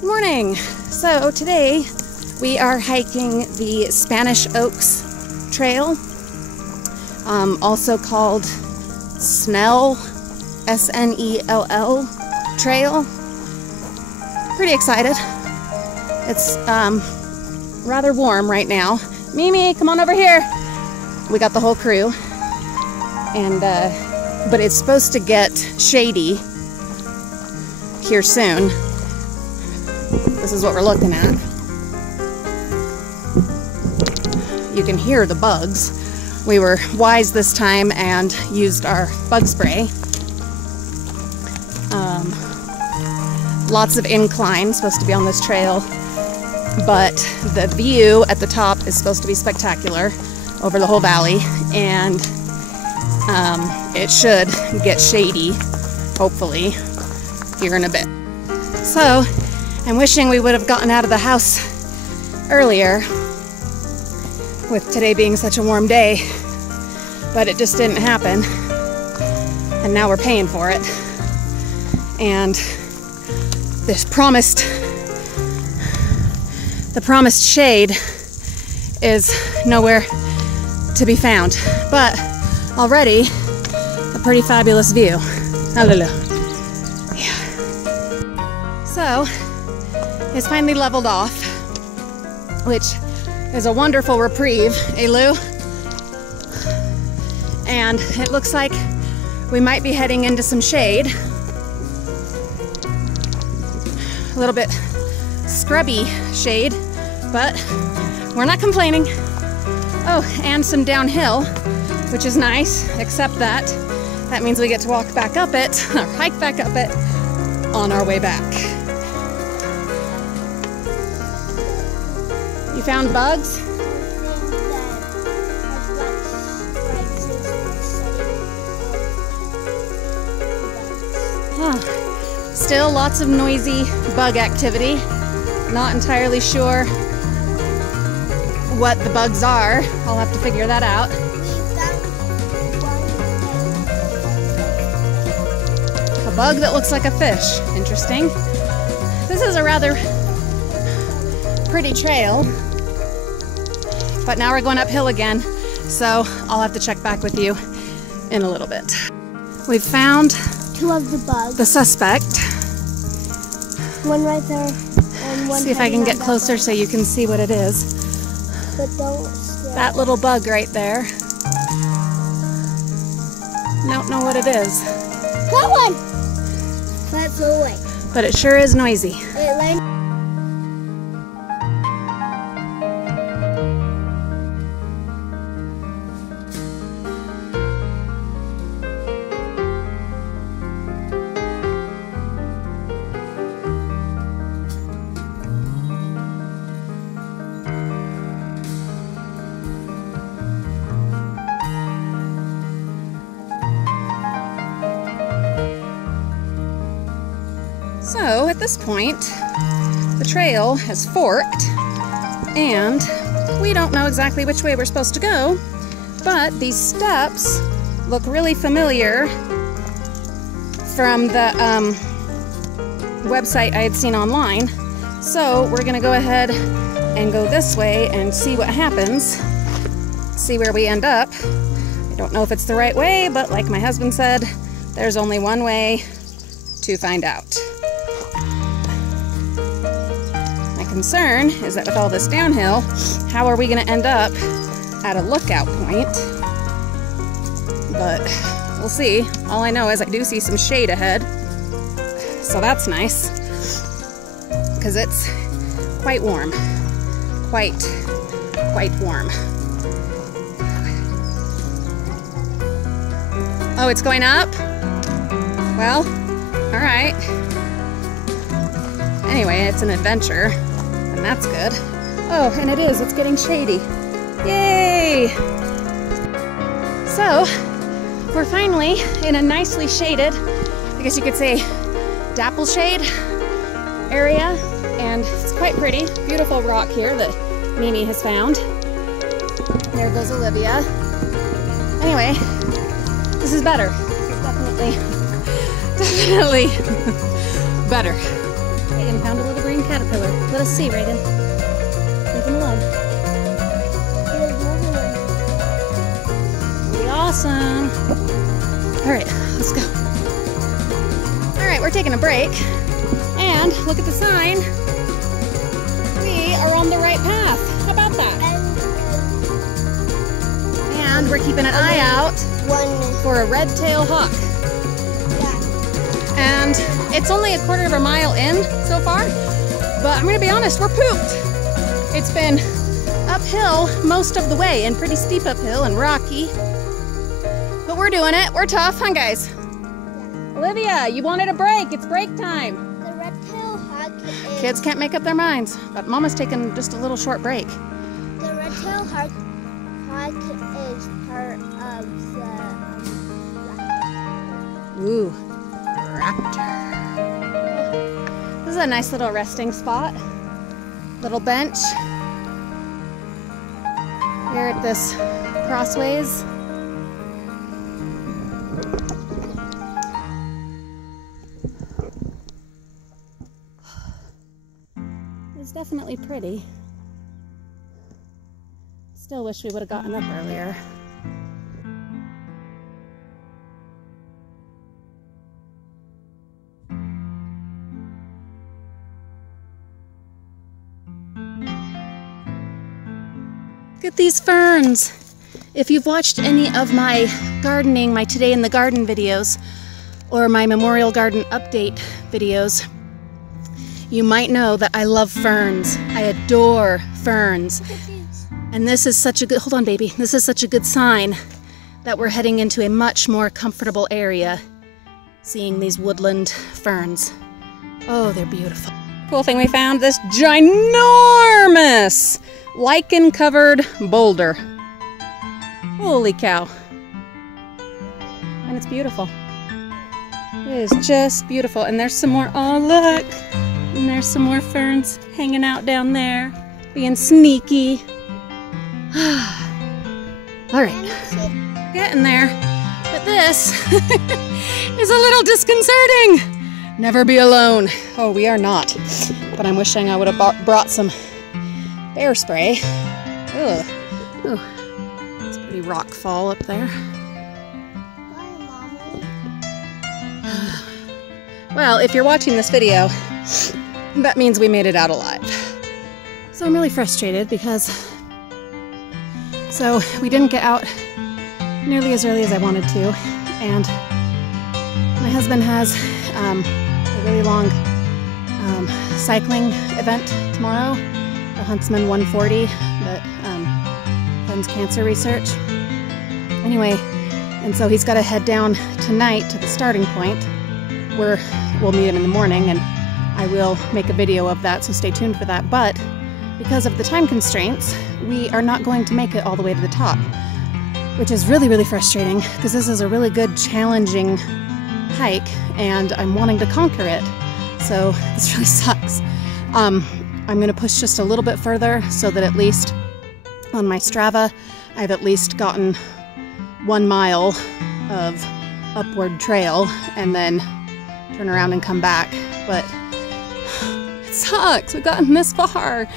Good morning. So today we are hiking the Spanish Oaks Trail, also called Snell, S-N-E-L-L Trail. Pretty excited. It's rather warm right now. Mimi, come on over here. We got the whole crew, and but it's supposed to get shady here soon. This is what we're looking at. You can hear the bugs. We were wise this time and used our bug spray. Lots of incline supposed to be on this trail, but the view at the top is supposed to be spectacular over the whole valley, and it should get shady, hopefully, here in a bit. So I'm wishing we would have gotten out of the house earlier, with today being such a warm day, but it just didn't happen, and now we're paying for it. And the promised shade is nowhere to be found, but already a pretty fabulous view. Hallelujah. Yeah. So it's finally leveled off, which is a wonderful reprieve, eh, Lou? And it looks like we might be heading into some shade. A little bit scrubby shade, but we're not complaining. Oh, and some downhill, which is nice, except that means we get to walk back up it, or hike back up it, on our way back. You found bugs? Huh. Still lots of noisy bug activity. Not entirely sure what the bugs are. I'll have to figure that out. A bug that looks like a fish. Interesting. This is a rather pretty trail, but now we're going uphill again, so I'll have to check back with you in a little bit. We've found two of the bugs. The suspect. One right there and one. See if I can get closer so you can see what it is. But don't. That little bug right there. Don't know what it is. That one! Let's go away. But it sure is noisy. So at this point, the trail has forked, and we don't know exactly which way we're supposed to go, but these steps look really familiar from the website I had seen online. So we're gonna go ahead and go this way and see what happens, see where we end up. I don't know if it's the right way, but like my husband said, there's only one way to find out. Concern is that with all this downhill, how are we going to end up at a lookout point? But we'll see. All I know is I do see some shade ahead, so that's nice, because it's quite warm, quite warm. Oh, it's going up? Well, all right. Anyway, it's an adventure. And that's good. Oh, and it is. It's getting shady. Yay! So, we're finally in a nicely shaded, I guess you could say, dapple shade area. And it's quite pretty. Beautiful rock here that Mimi has found. There goes Olivia. Anyway, this is better. This is definitely better. Reagan found a little green caterpillar. Let us see, Reagan. Leave him alone. Pretty awesome. All right, let's go. All right, we're taking a break. And look at the sign. We are on the right path. How about that? And we're keeping an eye out for a red-tailed hawk. And it's only a quarter of a mile in so far, but I'm gonna be honest, we're pooped. It's been uphill most of the way, and pretty steep uphill and rocky. But we're doing it. We're tough, huh, guys? Olivia, you wanted a break. It's break time. The red-tailed hawk is... Kids can't make up their minds, but Mama's taking just a little short break. The red-tailed hawk is part of the raptor. Ooh, raptor. This is a nice little resting spot. Little bench. Here at this crossways. It's definitely pretty. Still wish we would have gotten up earlier. Look at these ferns. If you've watched any of my gardening, my Today in the Garden videos, or my Memorial Garden Update videos, you might know that I love ferns. I adore ferns. And this is such a good, hold on baby, this is such a good sign that we're heading into a much more comfortable area, seeing these woodland ferns. Oh, they're beautiful. Cool thing we found, this ginormous lichen-covered boulder. Holy cow. And it's beautiful. It is just beautiful. And there's some more, oh look! And there's some more ferns hanging out down there, being sneaky. All right, getting there. But this is a little disconcerting. Never be alone. Oh, we are not. But I'm wishing I would have brought some bear spray. Ugh. Ooh. It's a pretty rock fall up there. Well, if you're watching this video, that means we made it out alive. So I'm really frustrated because we didn't get out nearly as early as I wanted to, and my husband has a really long cycling event tomorrow, the Huntsman 140 that funds cancer research. Anyway, and so he's got to head down tonight to the starting point where we'll meet him in the morning, and I will make a video of that, so stay tuned for that. But because of the time constraints, we are not going to make it all the way to the top, which is really, really frustrating because this is a really good, challenging hike and I'm wanting to conquer it. So this really sucks. I'm going to push just a little bit further so that at least on my Strava, I've at least gotten 1 mile of upward trail and then turn around and come back. But it sucks. We've gotten this far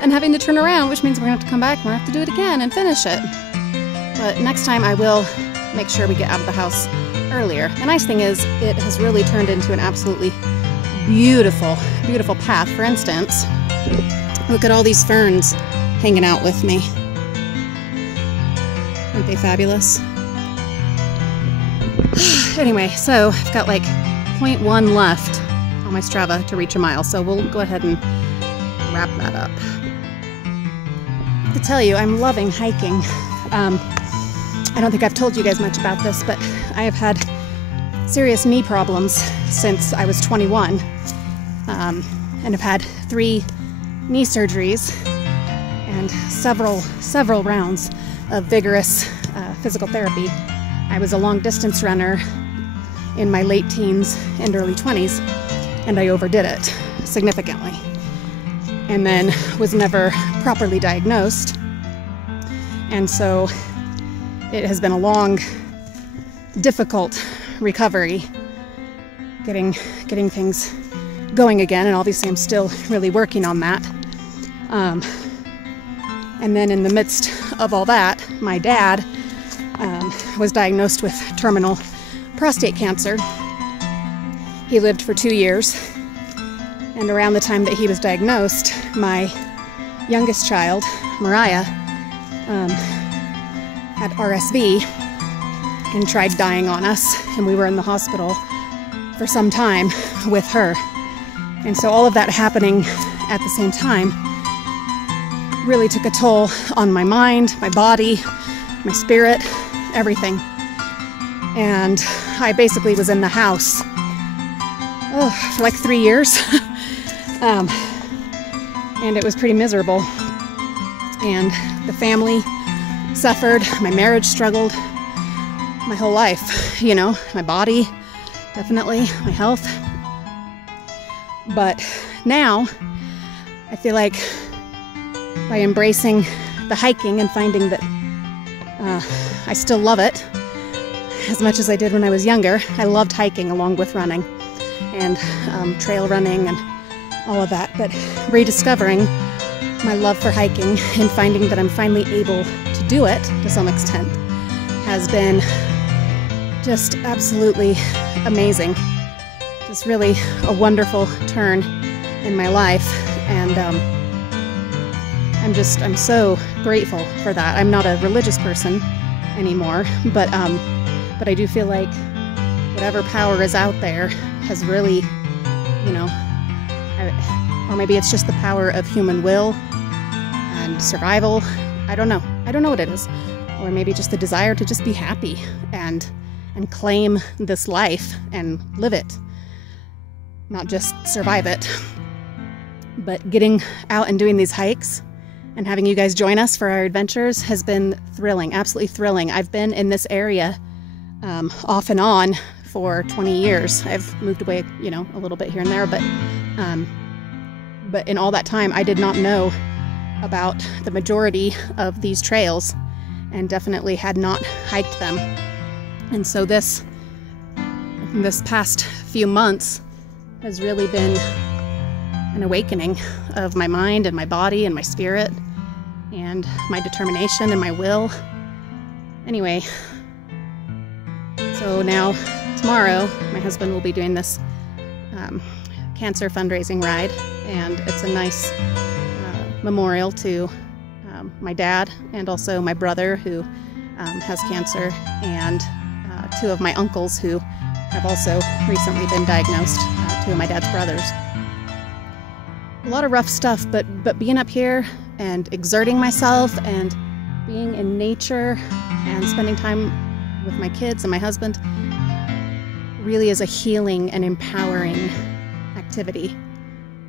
and having to turn around, which means we're gonna have to come back and we're gonna have to do it again and finish it. But next time I will make sure we get out of the house earlier. The nice thing is it has really turned into an absolutely beautiful, beautiful path. For instance, look at all these ferns hanging out with me. Aren't they fabulous? Anyway, so I've got like 0.1 left on my Strava to reach 1 mile, so we'll go ahead and wrap that up. To tell you, I'm loving hiking. I don't think I've told you guys much about this, but I have had serious knee problems since I was 21, and have had 3 knee surgeries and several rounds of vigorous physical therapy. I was a long distance runner in my late teens and early 20s, and I overdid it significantly, and then was never properly diagnosed. And so it has been a long, difficult recovery, getting things going again, and obviously I'm still really working on that. And then in the midst of all that, my dad was diagnosed with terminal prostate cancer. He lived for 2 years, and around the time that he was diagnosed, my youngest child, Mariah, had RSV and tried dying on us, and we were in the hospital for some time with her. And so all of that happening at the same time really took a toll on my mind, my body, my spirit, everything. And I basically was in the house for like 3 years. And it was pretty miserable. And the family suffered, my marriage struggled, my whole life, you know, my body, definitely, my health. But now, I feel like by embracing the hiking and finding that I still love it as much as I did when I was younger. I loved hiking along with running and trail running and all of that, but rediscovering my love for hiking and finding that I'm finally able to do it to some extent has been just absolutely amazing. Just really a wonderful turn in my life, and I'm so grateful for that. I'm not a religious person anymore, but I do feel like whatever power is out there has really, you know, or maybe it's just the power of human will and survival. I don't know what it is. Or maybe just the desire to just be happy and claim this life and live it, not just survive it. But getting out and doing these hikes and having you guys join us for our adventures has been thrilling, absolutely thrilling. I've been in this area off and on for 20 years. I've moved away, you know, a little bit here and there, but in all that time, I did not know about the majority of these trails and definitely had not hiked them. And so this past few months has really been an awakening of my mind and my body and my spirit and my determination and my will. Anyway, so now tomorrow my husband will be doing this cancer fundraising ride, and it's a nice memorial to my dad and also my brother who has cancer, and 2 of my uncles who have also recently been diagnosed, 2 of my dad's brothers. A lot of rough stuff, but being up here and exerting myself and being in nature and spending time with my kids and my husband really is a healing and empowering activity.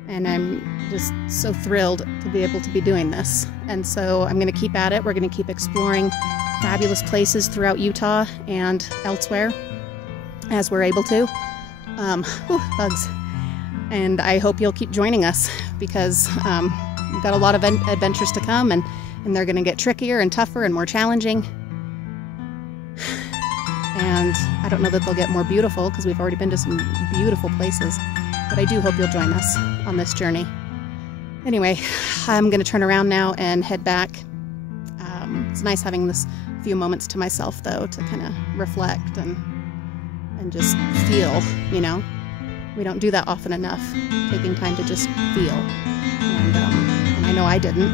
And I'm just so thrilled to be able to be doing this. And so I'm going to keep at it. We're going to keep exploring fabulous places throughout Utah and elsewhere as we're able to. Bugs. And I hope you'll keep joining us, because we've got a lot of adventures to come, and they're going to get trickier and tougher and more challenging. And I don't know that they'll get more beautiful, because we've already been to some beautiful places. But I do hope you'll join us on this journey. Anyway, I'm going to turn around now and head back. It's nice having this few moments to myself, though, to kind of reflect and just feel, you know. We don't do that often enough, taking time to just feel. And I know I didn't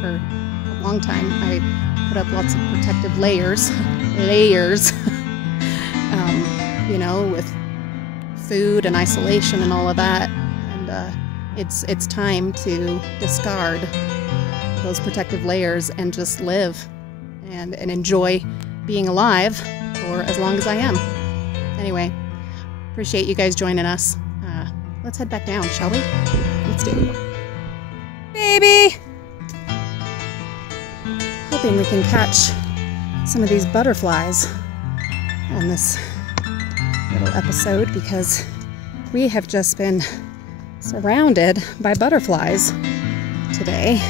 for a long time. I put up lots of protective layers, you know, with food and isolation and all of that. And it's time to discard those protective layers and just live and enjoy being alive for as long as I am. Anyway, appreciate you guys joining us. Let's head back down, shall we? Let's do it. Baby! Hoping we can catch some of these butterflies on this little episode, because we have just been surrounded by butterflies today.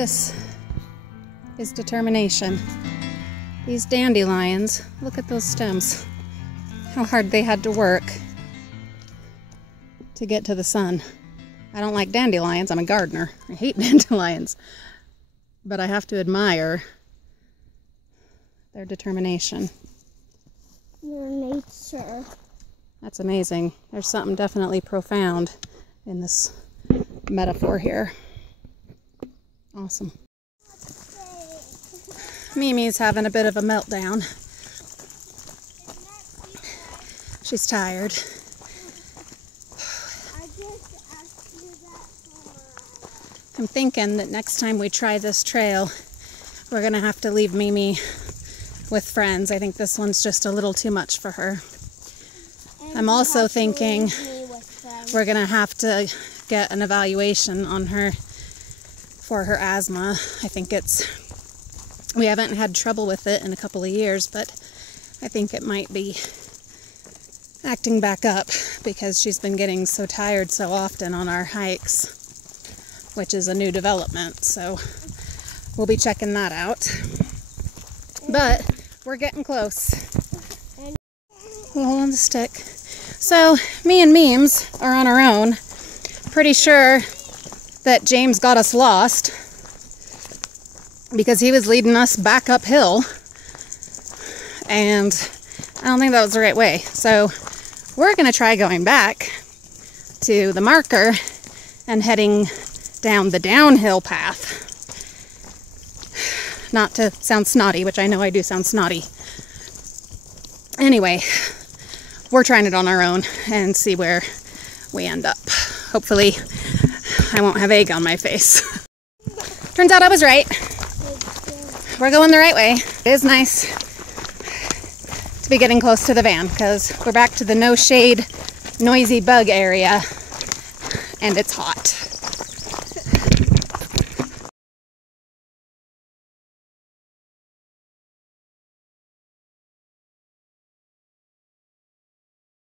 This is determination. These dandelions, look at those stems. How hard they had to work to get to the sun. I don't like dandelions. I'm a gardener. I hate dandelions. But I have to admire their determination. Your nature. That's amazing. There's something definitely profound in this metaphor here. Awesome. Mimi's having a bit of a meltdown. She's tired. I'm thinking that next time we try this trail, we're gonna have to leave Mimi with friends. I think this one's just a little too much for her. I'm also thinking we're gonna have to get an evaluation on her for her asthma. I think we haven't had trouble with it in a couple of years, but I think it might be acting back up because she's been getting so tired so often on our hikes, which is a new development. So we'll be checking that out. But we're getting close. We'll hold on the stick. So me and Memes are on our own. Pretty sure that James got us lost because he was leading us back uphill, and I don't think that was the right way. So we're gonna try going back to the marker and heading down the downhill path. Not to sound snotty, which I know I do sound snotty. Anyway, we're trying it on our own and see where we end up. Hopefully I won't have egg on my face. Turns out I was right. We're going the right way. It is nice to be getting close to the van because we're back to the no shade, noisy bug area, and it's hot.